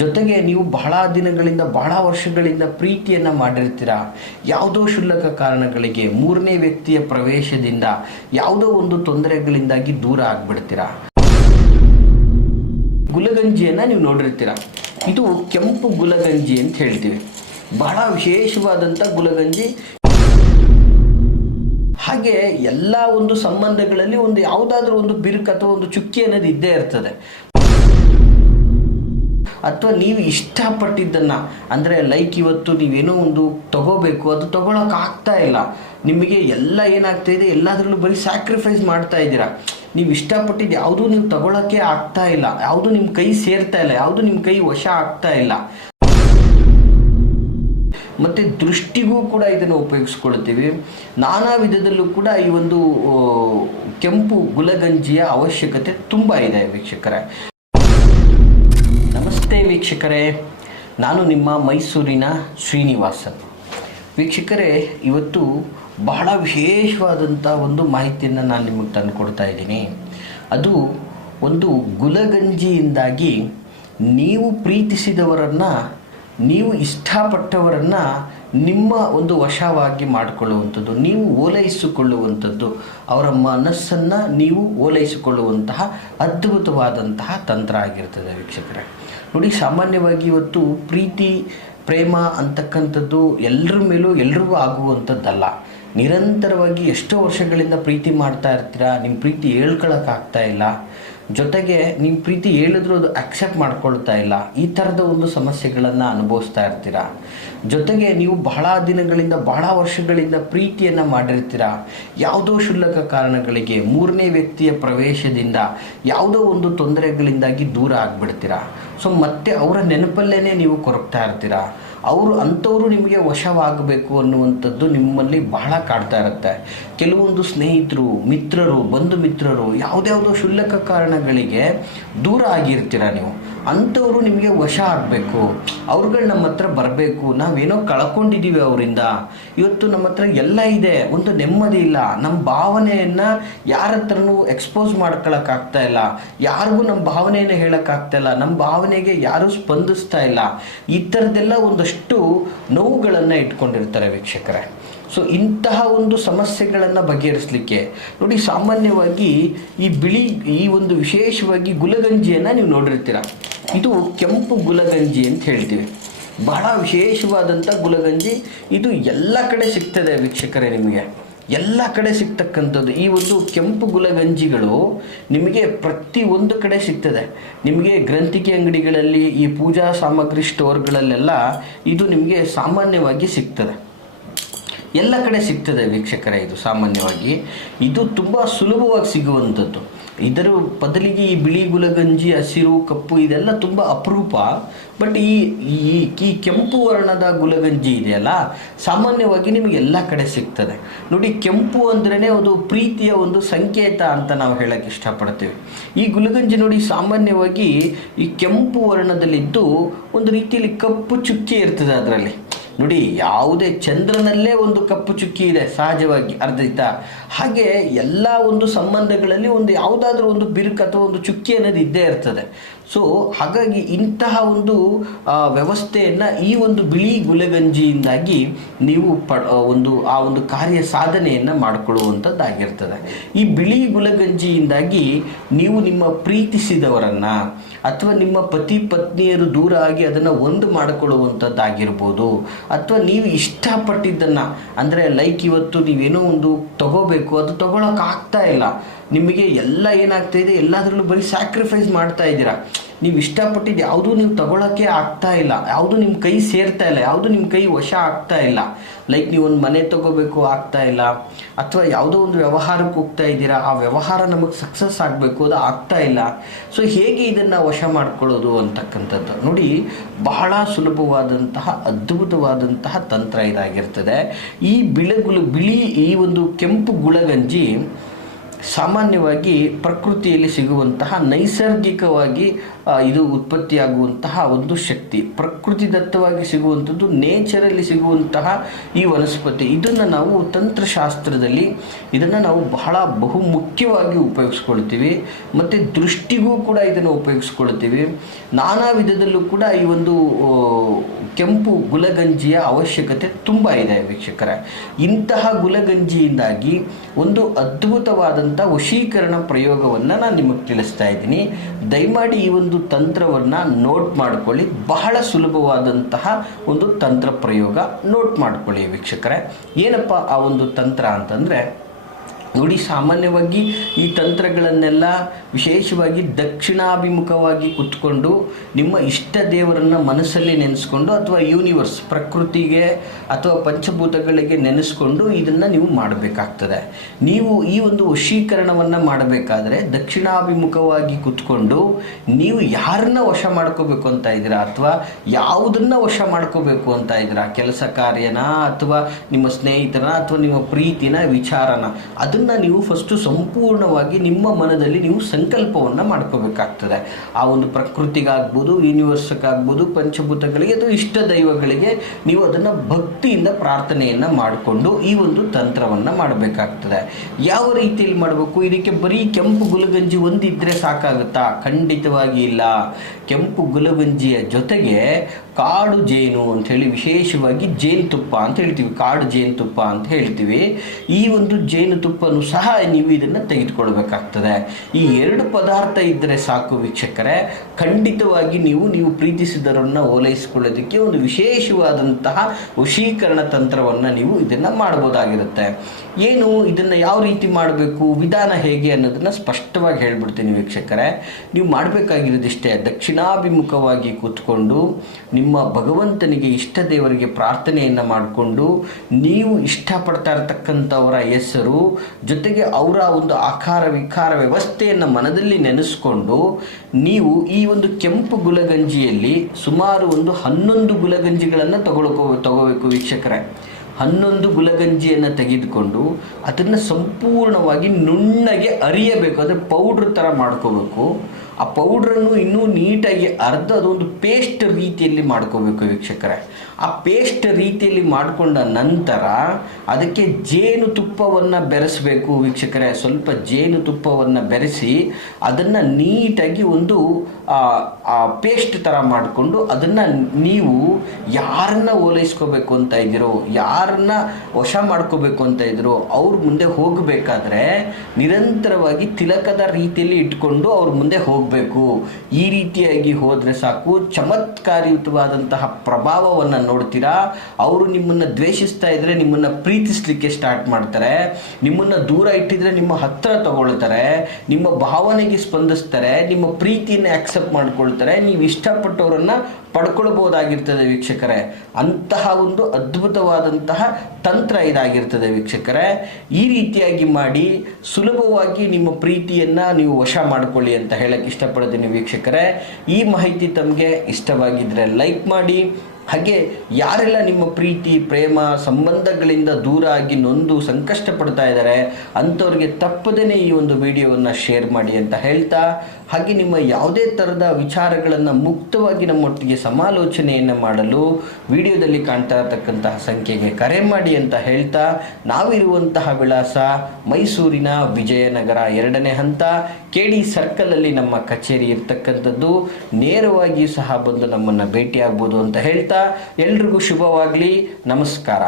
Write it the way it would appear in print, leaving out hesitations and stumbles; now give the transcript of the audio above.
ಜೊತೆಗೆ ನೀವು ಬಹಳ ದಿನಗಳಿಂದ ಬಹಳ ವರ್ಷಗಳಿಂದ ಪ್ರೀತಿಯನ್ನು ಮಾಡಿರ್ತೀರಾ. ಯಾವುದೋ ಕ್ಷುಲ್ಲಕ ಕಾರಣಗಳಿಗೆ ಮೂರನೇ ವ್ಯಕ್ತಿಯ ಪ್ರವೇಶದಿಂದ ಯಾವುದೋ ಒಂದು ತೊಂದರೆಗಳಿಂದಾಗಿ ದೂರ ಆಗಿಬಿಡ್ತೀರಾ. ಗುಲಗಂಜಿಯನ್ನು ನೀವು ನೋಡಿರ್ತೀರ. ಇದು ಕೆಂಪು ಗುಲಗಂಜಿ ಅಂತ ಹೇಳ್ತೀವಿ. ಬಹಳ ವಿಶೇಷವಾದಂಥ ಗುಲಗಂಜಿ. ಹಾಗೆ ಎಲ್ಲ ಒಂದು ಸಂಬಂಧಗಳಲ್ಲಿ ಒಂದು ಯಾವುದಾದ್ರೂ ಒಂದು ಬಿರುಕು ಅಥವಾ ಒಂದು ಚುಕ್ಕಿ ಅನ್ನೋದು ಇದ್ದೇ ಇರ್ತದೆ. ಅಥವಾ ನೀವು ಇಷ್ಟಪಟ್ಟಿದ್ದನ್ನು ಅಂದರೆ ಲೈಕ್ ಇವತ್ತು ನೀವೇನೋ ಒಂದು ತಗೋಬೇಕು, ಅದು ತಗೊಳಕ್ಕೆ ಆಗ್ತಾ ಇಲ್ಲ. ನಿಮಗೆ ಎಲ್ಲ ಏನಾಗ್ತಾ ಇದೆ, ಎಲ್ಲದರಲ್ಲೂ ಬರೀ ಸ್ಯಾಕ್ರಿಫೈಸ್ ಮಾಡ್ತಾ ಇದ್ದೀರಾ. ನೀವು ಇಷ್ಟಪಟ್ಟಿದ್ದು ಯಾವುದೂ ನೀವು ತಗೊಳಕ್ಕೆ ಆಗ್ತಾ ಇಲ್ಲ, ಯಾವುದು ನಿಮ್ಮ ಕೈ ಸೇರ್ತಾ ಇಲ್ಲ, ಯಾವುದು ನಿಮ್ಮ ಕೈ ವಶ ಆಗ್ತಾ ಇಲ್ಲ. ಮತ್ತು ದೃಷ್ಟಿಗೂ ಕೂಡ ಇದನ್ನು ಉಪಯೋಗಿಸ್ಕೊಳ್ತೀವಿ. ನಾನಾ ವಿಧದಲ್ಲೂ ಕೂಡ ಈ ಒಂದು ಕೆಂಪು ಗುಲಗಂಜಿಯ ಅವಶ್ಯಕತೆ ತುಂಬ ಇದೆ ವೀಕ್ಷಕರೇ. ನಮಸ್ತೆ ವೀಕ್ಷಕರೇ, ನಾನು ನಿಮ್ಮ ಮೈಸೂರಿನ ಶ್ರೀನಿವಾಸನ್. ವೀಕ್ಷಕರೇ, ಇವತ್ತು ಬಹಳ ವಿಶೇಷವಾದಂಥ ಒಂದು ಮಾಹಿತಿಯನ್ನು ನಾನು ನಿಮಗೆ ತಂದು ಕೊಡ್ತಾ ಇದ್ದೀನಿ. ಅದು ಒಂದು ಗುಲಗಂಜಿಯಿಂದಾಗಿ ನೀವು ಪ್ರೀತಿಸಿದವರನ್ನು, ನೀವು ಇಷ್ಟಪಟ್ಟವರನ್ನು ನಿಮ್ಮ ಒಂದು ವಶವಾಗಿ ಮಾಡಿಕೊಳ್ಳುವಂಥದ್ದು, ನೀವು ಓಲೈಸಿಕೊಳ್ಳುವಂಥದ್ದು, ಅವರ ಮನಸ್ಸನ್ನು ನೀವು ಓಲೈಸಿಕೊಳ್ಳುವಂತಹ ಅದ್ಭುತವಾದಂತಹ ತಂತ್ರ ಆಗಿರ್ತದೆ ವೀಕ್ಷಕರೇ. ನೋಡಿ, ಸಾಮಾನ್ಯವಾಗಿ ಇವತ್ತು ಪ್ರೀತಿ ಪ್ರೇಮ ಅಂತಕ್ಕಂಥದ್ದು ಎಲ್ಲರ ಮೇಲೂ ಎಲ್ರಿಗೂ ಆಗುವಂಥದ್ದಲ್ಲ. ನಿರಂತರವಾಗಿ ಎಷ್ಟೋ ವರ್ಷಗಳಿಂದ ಪ್ರೀತಿ ಮಾಡ್ತಾ ಇರ್ತೀರಾ, ನಿಮ್ಮ ಪ್ರೀತಿ ಹೇಳ್ಕೊಳಕ್ಕಾಗ್ತಾ ಇಲ್ಲ. ಜೊತೆಗೆ ನೀವು ಪ್ರೀತಿ ಹೇಳಿದ್ರೂ ಅದು ಅಕ್ಸೆಪ್ಟ್ ಮಾಡ್ಕೊಳ್ತಾ ಇಲ್ಲ. ಈ ಥರದ ಒಂದು ಸಮಸ್ಯೆಗಳನ್ನು ಅನುಭವಿಸ್ತಾ ಇರ್ತೀರ. ಜೊತೆಗೆ ನೀವು ಬಹಳ ದಿನಗಳಿಂದ ಬಹಳ ವರ್ಷಗಳಿಂದ ಪ್ರೀತಿಯನ್ನು ಮಾಡಿರ್ತೀರ. ಯಾವುದೋ ಕ್ಷುಲ್ಲಕ ಕಾರಣಗಳಿಗೆ ಮೂರನೇ ವ್ಯಕ್ತಿಯ ಪ್ರವೇಶದಿಂದ ಯಾವುದೋ ಒಂದು ತೊಂದರೆಗಳಿಂದಾಗಿ ದೂರ ಆಗಿಬಿಡ್ತೀರ. ಸೊ ಮತ್ತೆ ಅವರ ನೆನಪಲ್ಲೇ ನೀವು ಕೊರಗ್ತಾ ಇರ್ತೀರ. ಅಂಥವರು ನಿಮಗೆ ವಶವಾಗಬೇಕು ಅನ್ನುವಂಥದ್ದು ನಿಮ್ಮಲ್ಲಿ ಬಹಳ ಕಾಡ್ತಾ ಇರುತ್ತೆ. ಕೆಲವೊಂದು ಸ್ನೇಹಿತರು, ಮಿತ್ರರು, ಬಂಧು ಮಿತ್ರರು ಯಾವುದ್ಯಾವುದೋ ಕ್ಷುಲ್ಲಕ ಕಾರಣಗಳಿಗೆ ದೂರ ಆಗಿರ್ತೀರ. ನೀವು ಅಂಥವರು ನಿಮಗೆ ವಶ ಆಗಬೇಕು, ಅವ್ರುಗಳು ನಮ್ಮ ಹತ್ರ ಬರಬೇಕು. ನಾವೇನೋ ಕಳ್ಕೊಂಡಿದ್ದೀವಿ ಅವರಿಂದ. ಇವತ್ತು ನಮ್ಮ ಹತ್ರ ಎಲ್ಲ ಇದೆ, ಒಂದು ನೆಮ್ಮದಿ ಇಲ್ಲ. ನಮ್ಮ ಭಾವನೆಯನ್ನು ಯಾರ ಹತ್ರನೂ ಎಕ್ಸ್ಪೋಸ್ ಮಾಡ್ಕೊಳಕ್ಕಾಗ್ತಾ ಇಲ್ಲ, ಯಾರಿಗೂ ನಮ್ಮ ಭಾವನೆಯನ್ನು ಹೇಳೋಕ್ಕಾಗ್ತಾ ಇಲ್ಲ, ನಮ್ಮ ಭಾವನೆಗೆ ಯಾರೂ ಸ್ಪಂದಿಸ್ತಾ ಇಲ್ಲ. ಈ ಥರದ್ದೆಲ್ಲ ಒಂದಷ್ಟು ನೋವುಗಳನ್ನು ಇಟ್ಕೊಂಡಿರ್ತಾರೆ ವೀಕ್ಷಕರೇ. ಸೊ ಇಂತಹ ಒಂದು ಸಮಸ್ಯೆಗಳನ್ನು ಬಗೆಹರಿಸಲಿಕ್ಕೆ ನೋಡಿ, ಸಾಮಾನ್ಯವಾಗಿ ಈ ಒಂದು ವಿಶೇಷವಾಗಿ ಗುಲಗಂಜಿಯನ್ನು ನೀವು ನೋಡಿರ್ತೀರ. ಇದು ಕೆಂಪು ಗುಲಗಂಜಿ ಅಂತ ಹೇಳ್ತೀವಿ. ಬಹಳ ವಿಶೇಷವಾದಂಥ ಗುಲಗಂಜಿ. ಇದು ಎಲ್ಲ ಕಡೆ ಸಿಗ್ತದೆ ವೀಕ್ಷಕರೇ, ನಿಮಗೆ ಎಲ್ಲ ಕಡೆ ಸಿಗ್ತಕ್ಕಂಥದ್ದು. ಈ ಒಂದು ಕೆಂಪು ಗುಲಗಂಜಿಗಳು ನಿಮಗೆ ಪ್ರತಿ ಒಂದು ಕಡೆ ಸಿಗ್ತದೆ. ನಿಮಗೆ ಗ್ರಂಥಿಕೆ ಅಂಗಡಿಗಳಲ್ಲಿ, ಈ ಪೂಜಾ ಸಾಮಗ್ರಿ ಸ್ಟೋರ್ಗಳಲ್ಲೆಲ್ಲ ಇದು ನಿಮಗೆ ಸಾಮಾನ್ಯವಾಗಿ ಸಿಗ್ತದೆ. ಎಲ್ಲ ಕಡೆ ಸಿಗ್ತದೆ ವೀಕ್ಷಕರೇ. ಇದು ಸಾಮಾನ್ಯವಾಗಿ ಇದು ತುಂಬ ಸುಲಭವಾಗಿ ಸಿಗುವಂಥದ್ದು. ಇದರ ಬದಲಿಗೆ ಈ ಬಿಳಿ ಗುಲಗಂಜಿ, ಹಸಿರು, ಕಪ್ಪು ಇದೆಲ್ಲ ತುಂಬ ಅಪರೂಪ. ಬಟ್ ಈ ಕೆಂಪು ವರ್ಣದ ಗುಲಗಂಜಿ ಇದೆಯಲ್ಲ, ಸಾಮಾನ್ಯವಾಗಿ ನಿಮಗೆ ಎಲ್ಲ ಕಡೆ ಸಿಗ್ತದೆ. ನೋಡಿ, ಕೆಂಪು ಅಂದ್ರೇ ಅದು ಪ್ರೀತಿಯ ಒಂದು ಸಂಕೇತ ಅಂತ ನಾವು ಹೇಳಕ್ಕೆ ಇಷ್ಟಪಡ್ತೀವಿ. ಈ ಗುಲಗಂಜಿ ನೋಡಿ, ಸಾಮಾನ್ಯವಾಗಿ ಈ ಕೆಂಪು ವರ್ಣದಲ್ಲಿದ್ದು ಒಂದು ರೀತಿಯಲ್ಲಿ ಕಪ್ಪು ಚುಕ್ಕಿ ಇರ್ತದೆ ಅದರಲ್ಲಿ. ನೋಡಿ, ಯಾವುದೇ ಚಂದ್ರನಲ್ಲೇ ಒಂದು ಕಪ್ಪು ಚುಕ್ಕಿ ಇದೆ ಸಹಜವಾಗಿ, ಅರ್ಧೈತ. ಹಾಗೆ ಎಲ್ಲ ಒಂದು ಸಂಬಂಧಗಳಲ್ಲಿ ಒಂದು ಯಾವುದಾದ್ರೂ ಒಂದು ಬಿರುಕು ಅಥವಾ ಒಂದು ಚುಕ್ಕಿ ಅನ್ನೋದು ಇದ್ದೇ ಇರ್ತದೆ. ಸೊ ಹಾಗಾಗಿ ಇಂತಹ ಒಂದು ವ್ಯವಸ್ಥೆಯನ್ನು ಈ ಒಂದು ಬಿಳಿ ಗುಲಗಂಜಿಯಿಂದಾಗಿ ನೀವು ಆ ಒಂದು ಕಾರ್ಯ ಸಾಧನೆಯನ್ನು ಮಾಡಿಕೊಳ್ಳುವಂಥದ್ದಾಗಿರ್ತದೆ. ಈ ಬಿಳಿ ಗುಲಗಂಜಿಯಿಂದಾಗಿ ನೀವು ನಿಮ್ಮ ಪ್ರೀತಿಸಿದವರನ್ನು ಅಥವಾ ನಿಮ್ಮ ಪತಿ ಪತ್ನಿಯರು ದೂರ ಆಗಿ ಅದನ್ನು ಒಂದು ಮಾಡಿಕೊಳ್ಳುವಂಥದ್ದಾಗಿರ್ಬೋದು, ಅಥವಾ ನೀವು ಇಷ್ಟಪಟ್ಟಿದ್ದನ್ನು ಅಂದರೆ ಲೈಕ್ ಇವತ್ತು ನೀವೇನೋ ಒಂದು ತಗೋಬೇಕು, ಅದು ತಗೊಳಕ್ಕೆ ಆಗ್ತಾ ಇಲ್ಲ. ನಿಮಗೆ ಎಲ್ಲ ಏನಾಗ್ತಾ ಇದೆ, ಎಲ್ಲದರಲ್ಲೂ ಬರೀ ಸ್ಯಾಕ್ರಿಫೈಸ್ ಮಾಡ್ತಾ ಇದ್ದೀರಾ. ನೀವು ಇಷ್ಟಪಟ್ಟಿದ್ದು ಯಾವುದೂ ನೀವು ತಗೊಳಕ್ಕೆ ಆಗ್ತಾ ಇಲ್ಲ, ಯಾವುದು ನಿಮ್ಮ ಕೈ ಸೇರ್ತಾ ಇಲ್ಲ, ಯಾವುದು ನಿಮ್ಮ ಕೈ ವಶ ಆಗ್ತಾ ಇಲ್ಲ. ಲೈಕ್ ನೀವು ಒಂದು ಮನೆ ತಗೋಬೇಕು, ಆಗ್ತಾ ಇಲ್ಲ. ಅಥವಾ ಯಾವುದೋ ಒಂದು ವ್ಯವಹಾರಕ್ಕೆ ಹೋಗ್ತಾ ಇದ್ದೀರಾ, ಆ ವ್ಯವಹಾರ ನಮಗೆ ಸಕ್ಸಸ್ ಆಗಬೇಕು, ಅದು ಆಗ್ತಾ ಇಲ್ಲ. ಸೊ ಹೇಗೆ ಇದನ್ನು ವಶ ಮಾಡ್ಕೊಳ್ಳೋದು ಅಂತಕ್ಕಂಥದ್ದು ನೋಡಿ, ಬಹಳ ಸುಲಭವಾದಂತಹ ಅದ್ಭುತವಾದಂತಹ ತಂತ್ರ ಇದಾಗಿರ್ತದೆ. ಈ ಈ ಒಂದು ಕೆಂಪು ಗುಲಗಂಜಿ ಸಾಮಾನ್ಯವಾಗಿ ಪ್ರಕೃತಿಯಲ್ಲಿ ಸಿಗುವಂತಹ ನೈಸರ್ಗಿಕವಾಗಿ ಇದು ಉತ್ಪತ್ತಿಯಾಗುವಂತಹ ಒಂದು ಶಕ್ತಿ, ಪ್ರಕೃತಿದತ್ತವಾಗಿ ಸಿಗುವಂಥದ್ದು, ನೇಚರಲ್ಲಿ ಸಿಗುವಂತಹ ಈ ವನಸ್ಪತಿ. ಇದನ್ನು ನಾವು ತಂತ್ರಶಾಸ್ತ್ರದಲ್ಲಿ ಇದನ್ನು ನಾವು ಬಹಳ ಬಹುಮುಖ್ಯವಾಗಿ ಉಪಯೋಗಿಸ್ಕೊಳ್ತೀವಿ, ಮತ್ತು ದೃಷ್ಟಿಗೂ ಕೂಡ ಇದನ್ನು ಉಪಯೋಗಿಸ್ಕೊಳ್ತೀವಿ. ನಾನಾ ವಿಧದಲ್ಲೂ ಕೂಡ ಈ ಒಂದು ಕೆಂಪು ಗುಲಗಂಜಿಯ ಅವಶ್ಯಕತೆ ತುಂಬ ಇದೆ ವೀಕ್ಷಕರೇ. ಇಂತಹ ಗುಲಗಂಜಿಯಿಂದಾಗಿ ಒಂದು ಅದ್ಭುತವಾದಂಥ ವಶೀಕರಣ ಪ್ರಯೋಗವನ್ನು ನಾನು ನಿಮಗೆ ತಿಳಿಸ್ತಾ ಇದ್ದೀನಿ. ದಯಮಾಡಿ ಈ ಒಂದು ತಂತ್ರವನ್ನು ನೋಟ್ ಮಾಡಿಕೊಳ್ಳಿ. ಬಹಳ ಸುಲಭವಾದಂತಹ ಒಂದು ತಂತ್ರ ಪ್ರಯೋಗ, ನೋಟ್ ಮಾಡಿಕೊಳ್ಳಿ ವೀಕ್ಷಕರೇ. ಏನಪ್ಪ ಆ ಒಂದು ತಂತ್ರ ಅಂತಂದರೆ, ನೋಡಿ, ಸಾಮಾನ್ಯವಾಗಿ ಈ ತಂತ್ರಗಳನ್ನೆಲ್ಲ ವಿಶೇಷವಾಗಿ ದಕ್ಷಿಣಾಭಿಮುಖವಾಗಿ ಕುತ್ಕೊಂಡು ನಿಮ್ಮ ಇಷ್ಟ ದೇವರನ್ನು ಮನಸ್ಸಲ್ಲಿ ನೆನೆಸ್ಕೊಂಡು, ಅಥವಾ ಯೂನಿವರ್ಸ್, ಪ್ರಕೃತಿಗೆ ಅಥವಾ ಪಂಚಭೂತಗಳಿಗೆ ನೆನೆಸ್ಕೊಂಡು ಇದನ್ನು ನೀವು ಮಾಡಬೇಕಾಗ್ತದೆ. ನೀವು ಈ ಒಂದು ವಶೀಕರಣವನ್ನು ಮಾಡಬೇಕಾದ್ರೆ ದಕ್ಷಿಣಾಭಿಮುಖವಾಗಿ ಕುತ್ಕೊಂಡು ನೀವು ಯಾರನ್ನ ವಶ ಮಾಡ್ಕೋಬೇಕು ಅಂತ ಇದ್ದೀರಾ, ಅಥವಾ ಯಾವುದನ್ನು ವಶ ಮಾಡ್ಕೋಬೇಕು ಅಂತ ಇದ್ದೀರಾ, ಕೆಲಸ ಕಾರ್ಯನ ಅಥವಾ ನಿಮ್ಮ ಸ್ನೇಹಿತನ ಅಥವಾ ನಿಮ್ಮ ಪ್ರೀತಿನ ವಿಚಾರನ, ಅದನ್ನು ನೀವು ಫಸ್ಟು ಸಂಪೂರ್ಣವಾಗಿ ನಿಮ್ಮ ಮನದಲ್ಲಿ ನೀವು ಸಂಕಲ್ಪವನ್ನು ಮಾಡ್ಕೋಬೇಕಾಗ್ತದೆ. ಆ ಒಂದು ಪ್ರಕೃತಿಗಾಗ್ಬೋದು, ಯೂನಿವರ್ಸ್ಗಾಗ್ಬೋದು, ಪಂಚಭೂತಗಳಿಗೆ ಅಥವಾ ಇಷ್ಟ ದೈವಗಳಿಗೆ ನೀವು ಅದನ್ನು ಭಕ್ತಿಯಿಂದ ಪ್ರಾರ್ಥನೆಯನ್ನು ಮಾಡಿಕೊಂಡು ಈ ಒಂದು ತಂತ್ರವನ್ನು ಮಾಡಬೇಕಾಗ್ತದೆ. ಯಾವ ರೀತಿಯಲ್ಲಿ ಮಾಡಬೇಕು? ಇದಕ್ಕೆ ಬರೀ ಕೆಂಪು ಗುಲಗಂಜಿ ಒಂದಿದ್ರೆ ಸಾಕಾಗುತ್ತಾ? ಖಂಡಿತವಾಗಿ ಇಲ್ಲ. ಕೆಂಪು ಗುಲಗಂಜಿಯ ಜೊತೆಗೆ ಕಾಡು ಜೇನು ಅಂಥೇಳಿ, ವಿಶೇಷವಾಗಿ ಜೇನುತುಪ್ಪ ಅಂತ ಹೇಳ್ತೀವಿ, ಕಾಡು ಜೇನುತುಪ್ಪ ಅಂತ ಹೇಳ್ತೀವಿ. ಈ ಒಂದು ಜೇನುತುಪ್ಪನೂ ಸಹ ನೀವು ಇದನ್ನು ತೆಗೆದುಕೊಳ್ಬೇಕಾಗ್ತದೆ. ಈ ಎರಡು ಪದಾರ್ಥ ಇದ್ದರೆ ಸಾಕು ವೀಕ್ಷಕರೇ. ಖಂಡಿತವಾಗಿ ನೀವು ಪ್ರೀತಿಸಿದವರನ್ನು ಓಲೈಸಿಕೊಳ್ಳೋದಕ್ಕೆ ಒಂದು ವಿಶೇಷವಾದಂತಹ ವಶೀಕರಣ ತಂತ್ರವನ್ನು ನೀವು ಇದನ್ನು ಮಾಡ್ಬೋದಾಗಿರುತ್ತೆ. ಏನು ಇದನ್ನು ಯಾವ ರೀತಿ ಮಾಡಬೇಕು, ವಿಧಾನ ಹೇಗೆ ಅನ್ನೋದನ್ನು ಸ್ಪಷ್ಟವಾಗಿ ಹೇಳ್ಬಿಡ್ತೀನಿ ವೀಕ್ಷಕರೇ. ನೀವು ಮಾಡಬೇಕಾಗಿರೋದಿಷ್ಟೇ, ದಕ್ಷಿಣಾಭಿಮುಖವಾಗಿ ಕೂತ್ಕೊಂಡು ನಿಮ್ಮ ಭಗವಂತನಿಗೆ, ಇಷ್ಟ ದೇವರಿಗೆ ಪ್ರಾರ್ಥನೆಯನ್ನು ಮಾಡಿಕೊಂಡು, ನೀವು ಇಷ್ಟಪಡ್ತಾ ಇರತಕ್ಕಂಥವರ ಹೆಸರು ಜೊತೆಗೆ ಅವರ ಒಂದು ಆಕಾರ ವಿಕಾರ ವ್ಯವಸ್ಥೆಯನ್ನು ಮನದಲ್ಲಿ ನೆನೆಸ್ಕೊಂಡು, ನೀವು ಈ ಒಂದು ಕೆಂಪು ಗುಲಗಂಜಿಯಲ್ಲಿ ಸುಮಾರು ಒಂದು 11 ಗುಲಗಂಜಿಗಳನ್ನು ತಗೋಬೇಕು ವೀಕ್ಷಕರೇ. 11 ಗುಲಗಂಜಿಯನ್ನು ತೆಗೆದುಕೊಂಡು ಅದನ್ನು ಸಂಪೂರ್ಣವಾಗಿ ನುಣ್ಣಗೆ ಅರಿಯಬೇಕು, ಅಂದರೆ ಪೌಡ್ರ್ ಥರ ಮಾಡ್ಕೋಬೇಕು. ಆ ಪೌಡ್ರನ್ನು ಇನ್ನೂ ನೀಟಾಗಿ ಅದೊಂದು ಪೇಸ್ಟ್ ರೀತಿಯಲ್ಲಿ ಮಾಡ್ಕೋಬೇಕು ವೀಕ್ಷಕರೇ. ಆ ಪೇಸ್ಟ್ ರೀತಿಯಲ್ಲಿ ಮಾಡಿಕೊಂಡ ನಂತರ ಅದಕ್ಕೆ ಜೇನುತುಪ್ಪವನ್ನು ಬೆರೆಸಬೇಕು ವೀಕ್ಷಕರೇ. ಸ್ವಲ್ಪ ಜೇನುತುಪ್ಪವನ್ನು ಬೆರೆಸಿ ಅದನ್ನು ನೀಟಾಗಿ ಒಂದು ಪೇಸ್ಟ್ ಥರ ಮಾಡಿಕೊಂಡು ಅದನ್ನು ನೀವು ಯಾರನ್ನ ಓಲೈಸ್ಕೋಬೇಕು ಅಂತ ಇದ್ದೀರೋ, ಯಾರನ್ನ ವಶ ಮಾಡ್ಕೋಬೇಕು ಅಂತ ಇದ್ದೀರೋ ಅವ್ರ ಮುಂದೆ ಹೋಗಬೇಕಾದ್ರೆ ನಿರಂತರವಾಗಿ ತಿಲಕದ ರೀತಿಯಲ್ಲಿ ಇಟ್ಕೊಂಡು ಅವ್ರ ಮುಂದೆ ಹೋಗಬೇಕು. ಈ ರೀತಿಯಾಗಿ ಹೋದರೆ ಸಾಕು, ಚಮತ್ಕಾರಯುತವಾದಂತಹ ಪ್ರಭಾವವನ್ನು ನೋಡ್ತೀರಾ. ಅವರು ನಿಮ್ಮನ್ನು ದ್ವೇಷಿಸ್ತಾ ಇದ್ರೆ ನಿಮ್ಮನ್ನು ಪ್ರೀತಿಸಲಿಕ್ಕೆ ಸ್ಟಾರ್ಟ್ ಮಾಡ್ತಾರೆ, ನಿಮ್ಮನ್ನು ದೂರ ಇಟ್ಟಿದ್ರೆ ನಿಮ್ಮ ಹತ್ರ ತಗೊಳ್ತಾರೆ, ನಿಮ್ಮ ಭಾವನೆಗೆ ಸ್ಪಂದಿಸ್ತಾರೆ, ನಿಮ್ಮ ಪ್ರೀತಿಯನ್ನು ಆಕ್ಸೆಪ್ಟ್ ಮಾಡ್ಕೊಳ್ತಾರೆ, ನೀವು ಇಷ್ಟಪಟ್ಟವರನ್ನ ಪಡ್ಕೊಳ್ಬೋದಾಗಿರ್ತದೆ ವೀಕ್ಷಕರೇ. ಅಂತಹ ಒಂದು ಅದ್ಭುತವಾದಂತಹ ತಂತ್ರ ಇದಾಗಿರ್ತದೆ ವೀಕ್ಷಕರೇ. ಈ ರೀತಿಯಾಗಿ ಮಾಡಿ ಸುಲಭವಾಗಿ ನಿಮ್ಮ ಪ್ರೀತಿಯನ್ನು ನೀವು ವಶ ಮಾಡಿಕೊಳ್ಳಿ ಅಂತ ಹೇಳಕ್ಕೆ ಇಷ್ಟಪಡ್ತೀನಿ ವೀಕ್ಷಕರೇ. ಈ ಮಾಹಿತಿ ತಮಗೆ ಇಷ್ಟವಾಗಿದ್ದರೆ ಲೈಕ್ ಮಾಡಿ. ಹಾಗೆ ಯಾರೆಲ್ಲ ನಿಮ್ಮ ಪ್ರೀತಿ ಪ್ರೇಮ ಸಂಬಂಧಗಳಿಂದ ದೂರ ಆಗಿ ನೊಂದು ಸಂಕಷ್ಟ ಪಡ್ತಾ ಇದ್ದಾರೆ ಅಂಥವ್ರಿಗೆ ತಪ್ಪದೇ ಈ ಒಂದು ವಿಡಿಯೋವನ್ನು ಶೇರ್ ಮಾಡಿ ಅಂತ ಹೇಳ್ತಾ, ಹಾಗೆ ನಿಮ್ಮ ಯಾವುದೇ ಥರದ ವಿಚಾರಗಳನ್ನು ಮುಕ್ತವಾಗಿ ನಮ್ಮೊಟ್ಟಿಗೆ ಸಮಾಲೋಚನೆಯನ್ನು ಮಾಡಲು ವಿಡಿಯೋದಲ್ಲಿ ಕಾಣ್ತಾ ಇರತಕ್ಕಂತಹ ಸಂಖ್ಯೆಗೆ ಕರೆ ಮಾಡಿ ಅಂತ ಹೇಳ್ತಾ, ನಾವಿರುವಂತಹ ವಿಳಾಸ ಮೈಸೂರಿನ ವಿಜಯನಗರ 2ನೇ ಹಂತ KD ಸರ್ಕಲಲ್ಲಿ ನಮ್ಮ ಕಚೇರಿ ಇರ್ತಕ್ಕಂಥದ್ದು. ನೇರವಾಗಿ ಸಹ ಬಂದು ನಮ್ಮನ್ನು ಭೇಟಿಯಾಗ್ಬೋದು ಅಂತ ಹೇಳ್ತಾ ಎಲ್ರಿಗೂ ಶುಭವಾಗಲಿ. ನಮಸ್ಕಾರ.